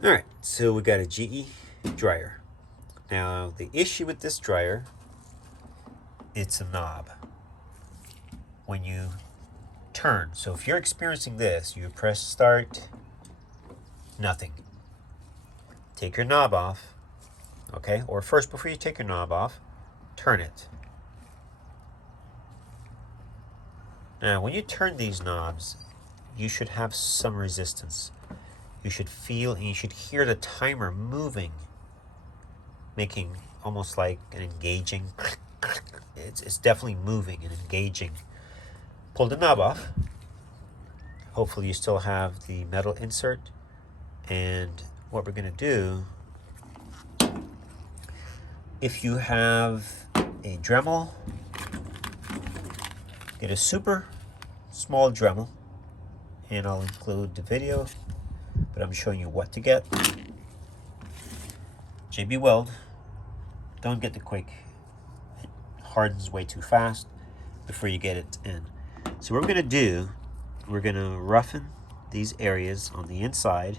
All right, so we got a GE dryer. Now the issue with this dryer, it's a knob. When you turn, so if you're experiencing this, you press start, nothing. Take your knob off, okay? Or first, before you take your knob off, turn it. Now, when you turn these knobs, you should have some resistance. You should feel and you should hear the timer moving, making almost like an engaging. It's definitely moving and engaging. Pull the knob off. Hopefully you still have the metal insert. And what we're going to do, if you have a Dremel, get a super small Dremel, and I'll include the video, but I'm showing you what to get. JB Weld, don't get the quick, it hardens way too fast before you get it in. So what we're going to do, we're going to roughen these areas on the inside,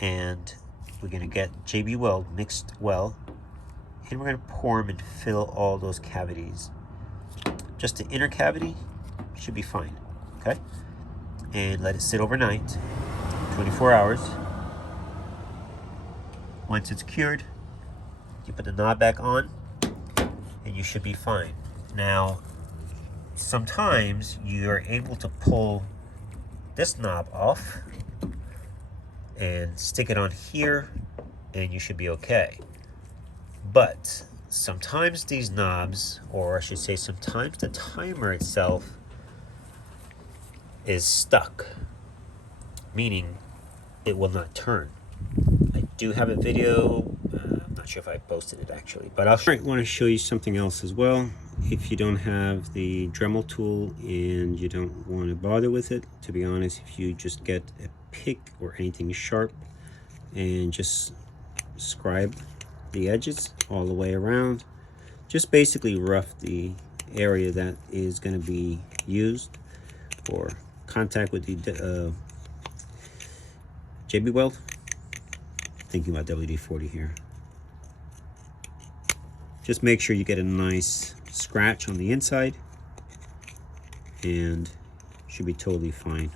and we're going to get JB Weld mixed well, and we're going to pour them and fill all those cavities. Just the inner cavity should be fine, okay? And let it sit overnight, 24 hours. Once it's cured, you put the knob back on, and you should be fine. Now, sometimes you're able to pull this knob off and stick it on here, and you should be okay. But sometimes these knobs, or I should say sometimes the timer itself is stuck, meaning it will not turn. I do have a video, I'm not sure if I posted it actually, but I want to show you something else as well. If you don't have the Dremel tool and you don't want to bother with it, to be honest, if you just get a pick or anything sharp and just scribe the edges all the way around, just basically rough the area that is going to be used for contact with the JB Weld. Thinking about WD-40 here. Just make sure you get a nice scratch on the inside, and should be totally fine.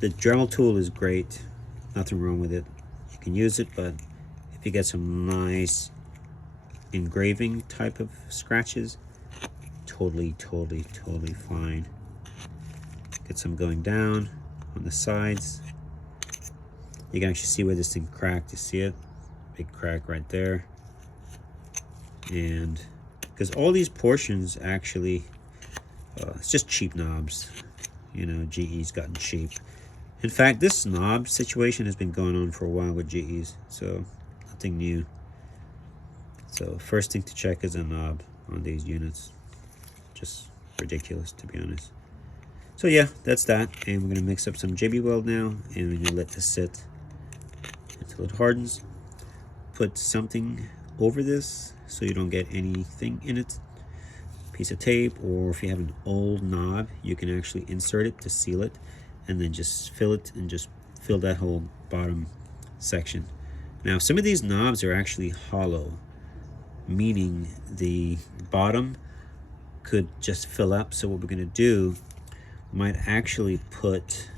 The Dremel tool is great, nothing wrong with it. You can use it, but if you get some nice engraving type of scratches, totally fine. Get some going down on the sides. You can actually see where this thing cracked. You see it? Big crack right there. And because all these portions actually, it's just cheap knobs. You know, GE's gotten cheap. In fact, this knob situation has been going on for a while with GE's, so nothing new. So first thing to check is a knob on these units. Just ridiculous, to be honest. So yeah, that's that. And we're gonna mix up some JB Weld now, and we're gonna let this sit until it hardens. Put something over this so you don't get anything in it. Piece of tape, or if you have an old knob, you can actually insert it to seal it, and then just fill it and just fill that whole bottom section. Now, some of these knobs are actually hollow, meaning the bottom could just fill up. So what we're going to do, we might actually put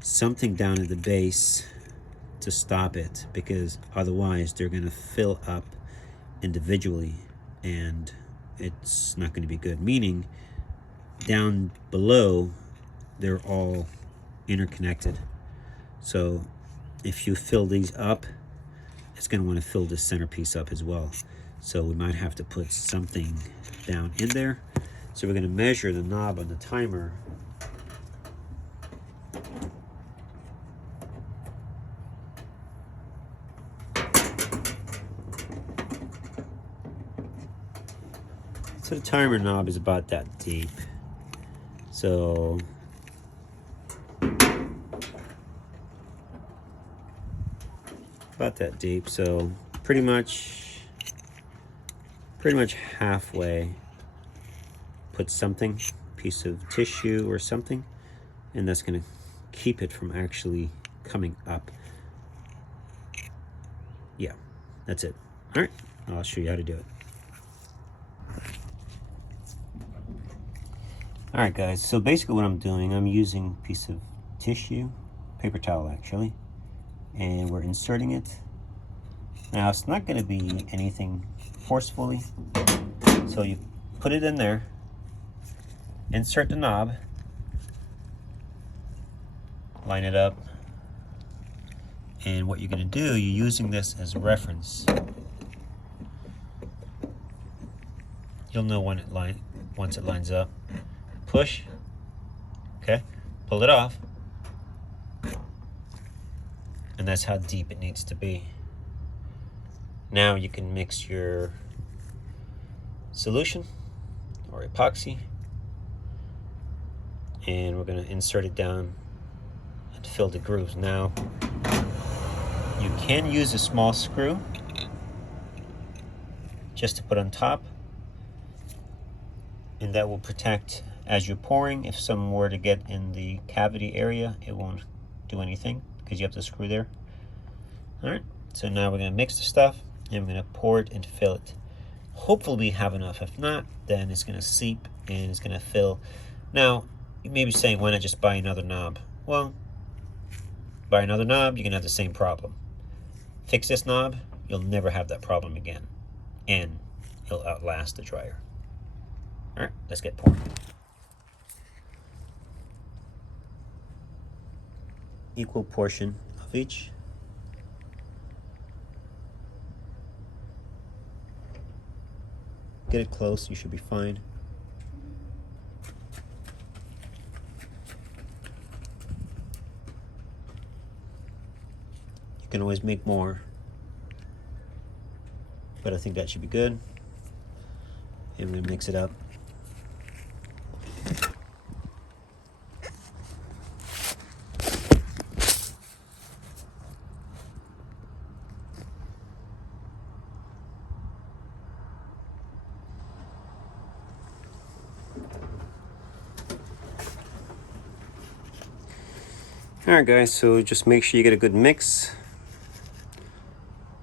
something down at the base to stop it, because otherwise they're going to fill up individually and it's not going to be good. Meaning down below they're all interconnected. So if you fill these up, it's going to want to fill this centerpiece up as well. So we might have to put something down in there. So we're going to measure the knob on the timer. So the timer knob is about that deep. So about that deep. So pretty much halfway. Put something, piece of tissue or something, and that's going to keep it from actually coming up. Yeah, that's it. All right, I'll show you how to do it. All right, guys, so basically what I'm doing, I'm using a piece of tissue, paper towel actually, and we're inserting it. Now, it's not going to be anything forcefully, so you put it in there, insert the knob, line it up, and what you're going to do, you're using this as a reference. You'll know when once it lines up. Push, okay, pull it off, and that's how deep it needs to be. Now you can mix your solution or epoxy, and we're going to insert it down and fill the grooves. Now you can use a small screw just to put on top, and that will protect as you're pouring. If some were to get in the cavity area, it won't do anything because you have the screw there. All right, so now we're going to mix the stuff and we're going to pour it and fill it. Hopefully we have enough. If not, then it's going to seep and it's going to fill. Now you may be saying, why not just buy another knob? Well, buy another knob, you're going to have the same problem. Fix this knob, you'll never have that problem again, and it'll outlast the dryer. All right, let's get pouring. Equal portion of each. Get it close, you should be fine. You can always make more, but I think that should be good. And we're gonna mix it up. Alright guys, so just make sure you get a good mix.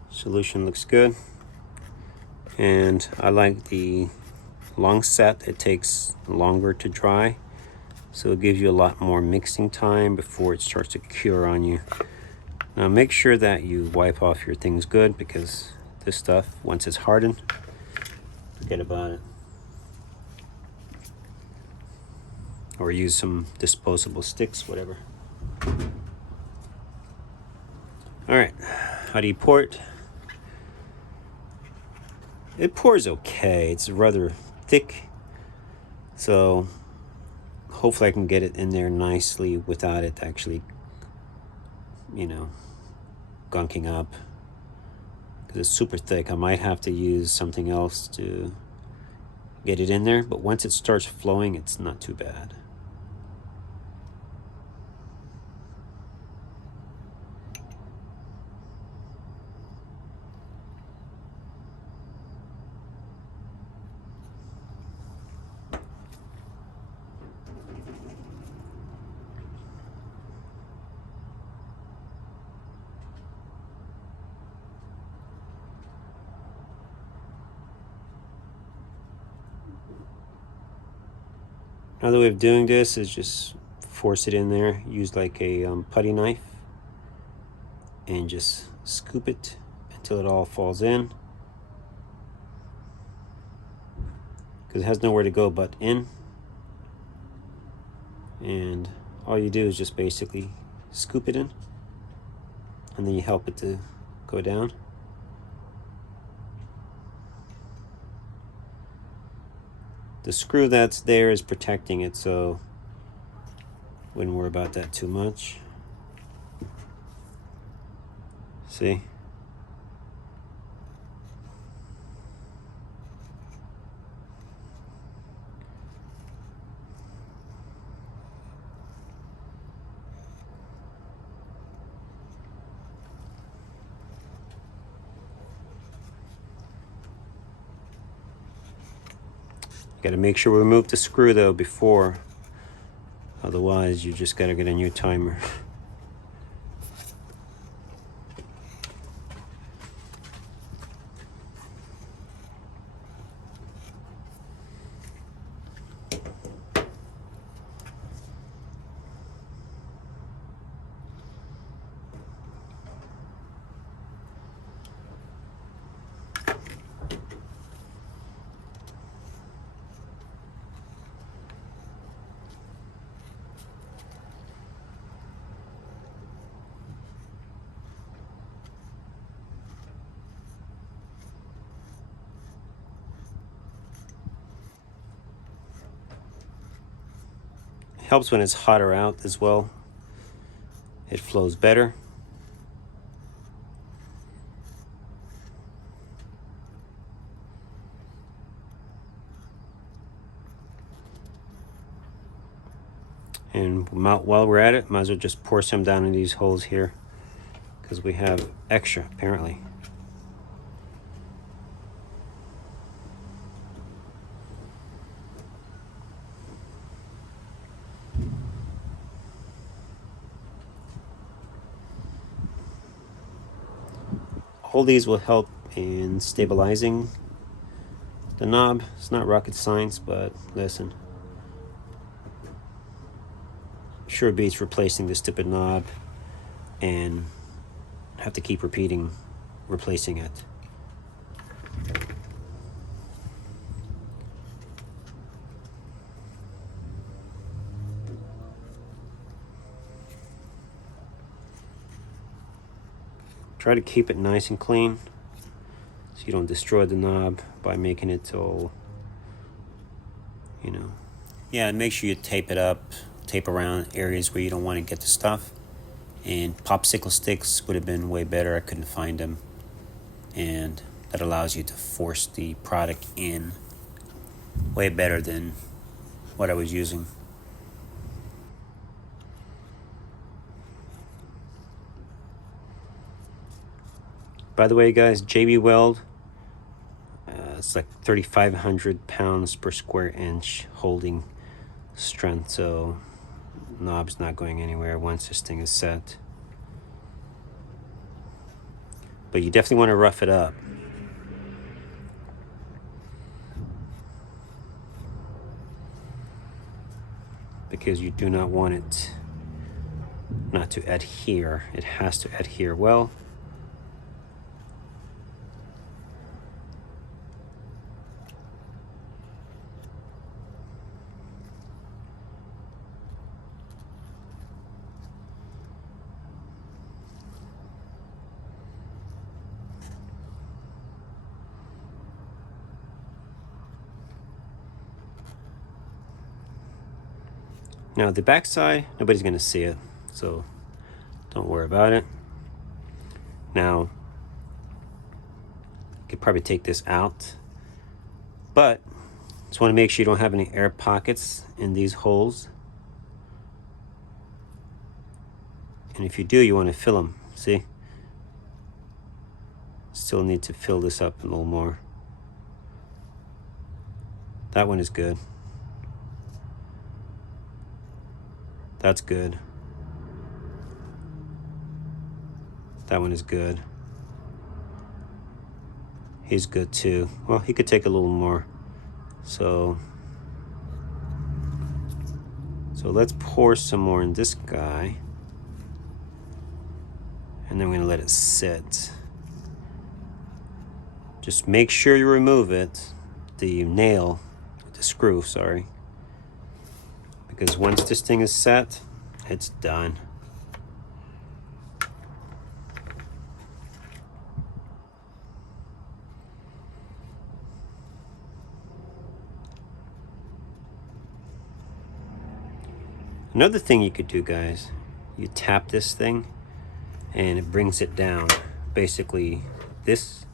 Solution looks good. And I like the long set. It takes longer to dry, so it gives you a lot more mixing time before it starts to cure on you. Now make sure that you wipe off your things good, because this stuff, once it's hardened, forget about it. Or use some disposable sticks, whatever. All right, how do you pour it? It pours okay. It's rather thick, so hopefully I can get it in there nicely without it actually, you know, gunking up, because it's super thick. I might have to use something else to get it in there, but once it starts flowing, it's not too bad. Another way of doing this is just force it in there. Use like a putty knife and just scoop it until it all falls in, because it has nowhere to go but in. And all you do is just basically scoop it in, and then you help it to go down. The screw that's there is protecting it, so wouldn't worry about that too much. See? Got to make sure we remove the screw though before, otherwise you just got to get a new timer. Helps when it's hotter out as well. It flows better. And while we're at it, might as well just pour some down in these holes here, because we have extra apparently. All these will help in stabilizing the knob. It's not rocket science, but listen. Sure beats replacing the stupid knob and have to keep replacing it. Try to keep it nice and clean so you don't destroy the knob by making it all, you know. Yeah, and make sure you tape it up, tape around areas where you don't want to get the stuff. And popsicle sticks would have been way better. I couldn't find them. And that allows you to force the product in way better than what I was using. By the way, guys, JB Weld, it's like 3,500 pounds per square inch holding strength, so knob's not going anywhere once this thing is set. But you definitely want to rough it up. Because you do not want it not to adhere. It has to adhere well. Now the back side, nobody's gonna see it, so don't worry about it. Now, you could probably take this out, but just wanna make sure you don't have any air pockets in these holes. And if you do, you wanna fill them, see? Still need to fill this up a little more. That one is good. That's good. That one is good. He's good too. Well, he could take a little more. So let's pour some more in this guy. And then we're gonna let it sit. Just make sure you remove it, the nail, the screw, sorry. Because once this thing is set, it's done. Another thing you could do, guys, you tap this thing and it brings it down. Basically, this.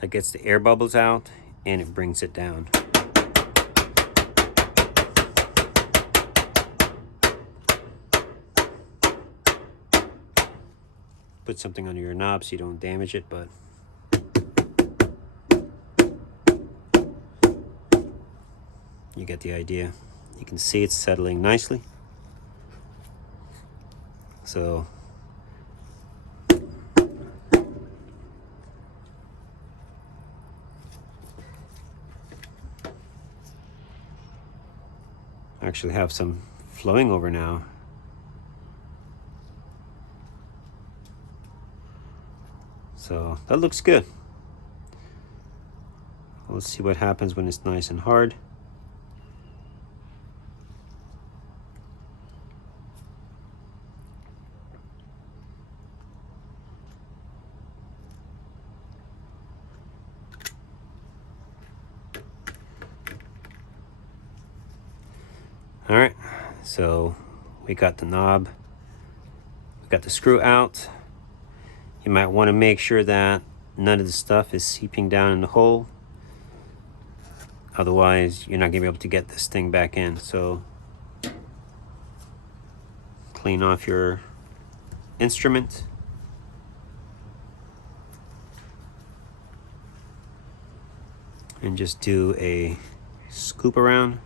That gets the air bubbles out and it brings it down. Put something under your knob so you don't damage it, but you get the idea. You can see it's settling nicely. So I actually have some flowing over now. So that looks good. Let's see what happens when it's nice and hard. so we got the knob, we got the screw out. You might want to make sure that none of the stuff is seeping down in the hole, otherwise you're not going to be able to get this thing back in. So clean off your instrument. And just do a scoop around.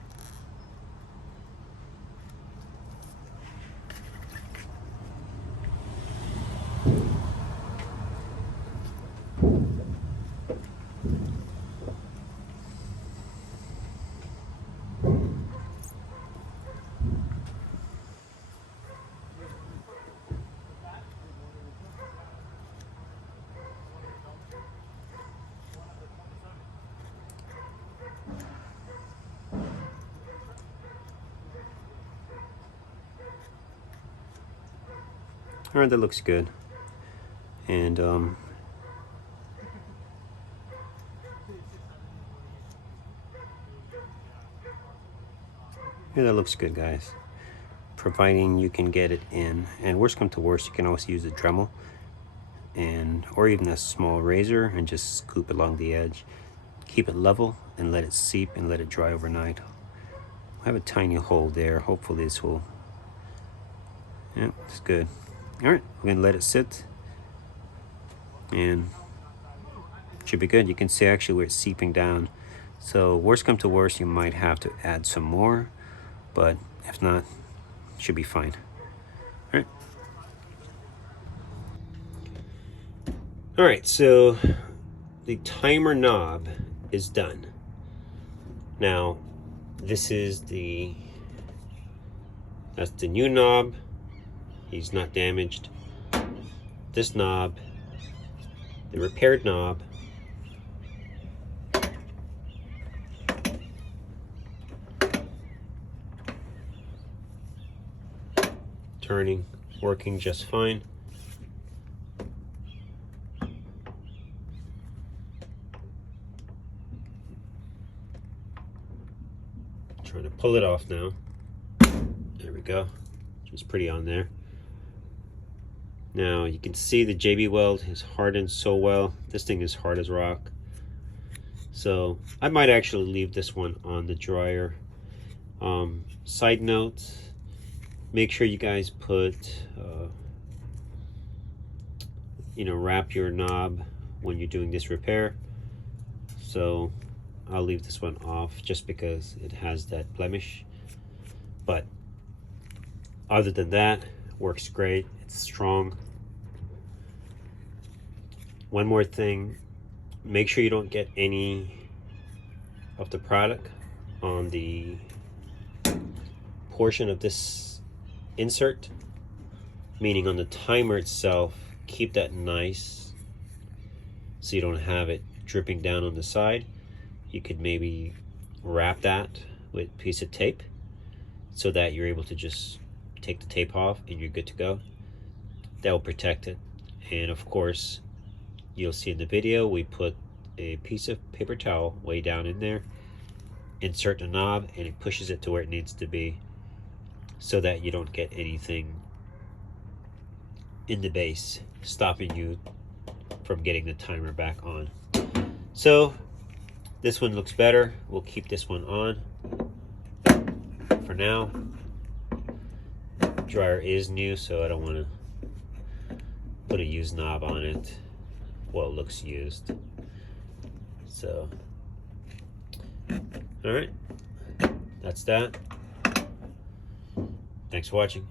All right, that looks good. And yeah, that looks good, guys. Providing you can get it in. And worst come to worst, you can also use a Dremel or even a small razor and just scoop along the edge. Keep it level and let it seep and let it dry overnight. I have a tiny hole there. Hopefully this will, yeah, it's good. All right, we're gonna let it sit and it should be good. You can see actually where it's seeping down. So worst come to worst, you might have to add some more, but if not, it should be fine. All right. All right, so the timer knob is done. Now, that's the new knob. He's not damaged. This knob, the repaired knob, turning, working just fine. Trying to pull it off now. There we go. It's pretty on there. Now you can see the JB weld is hardened so well. This thing is hard as rock. So I might actually leave this one on the dryer. Side note, make sure you guys put, wrap your knob when you're doing this repair. So I'll leave this one off just because it has that blemish. But other than that, works great. It's strong. One more thing, make sure you don't get any of the product on the portion of this insert, meaning on the timer itself. Keep that nice so you don't have it dripping down on the side. You could maybe wrap that with a piece of tape so that you're able to just take the tape off and you're good to go. That will protect it. And of course, you'll see in the video, we put a piece of paper towel way down in there, insert the knob, and it pushes it to where it needs to be so that you don't get anything in the base stopping you from getting the timer back on. So this one looks better. We'll keep this one on for now. Dryer is new, so I don't want to put a used knob on it. Well, it looks used. So, all right, that's that. Thanks for watching.